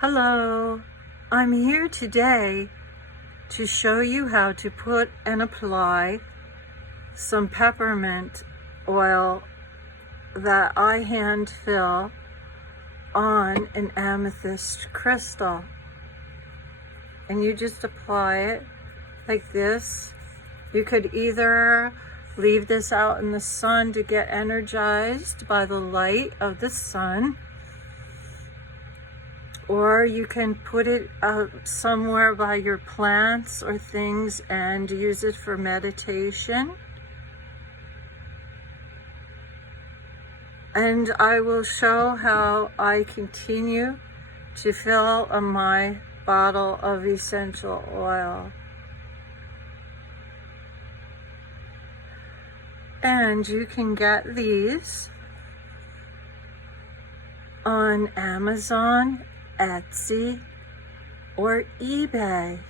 Hello, I'm here today to show you how to put and apply some peppermint oil that I hand fill on an amethyst crystal. And you just apply it like this. You could either leave this out in the sun to get energized by the light of the sun, or you can put it out somewhere by your plants or things and use it for meditation. And I will show how I continue to fill my bottle of essential oil. And you can get these on Amazon, Etsy, or eBay.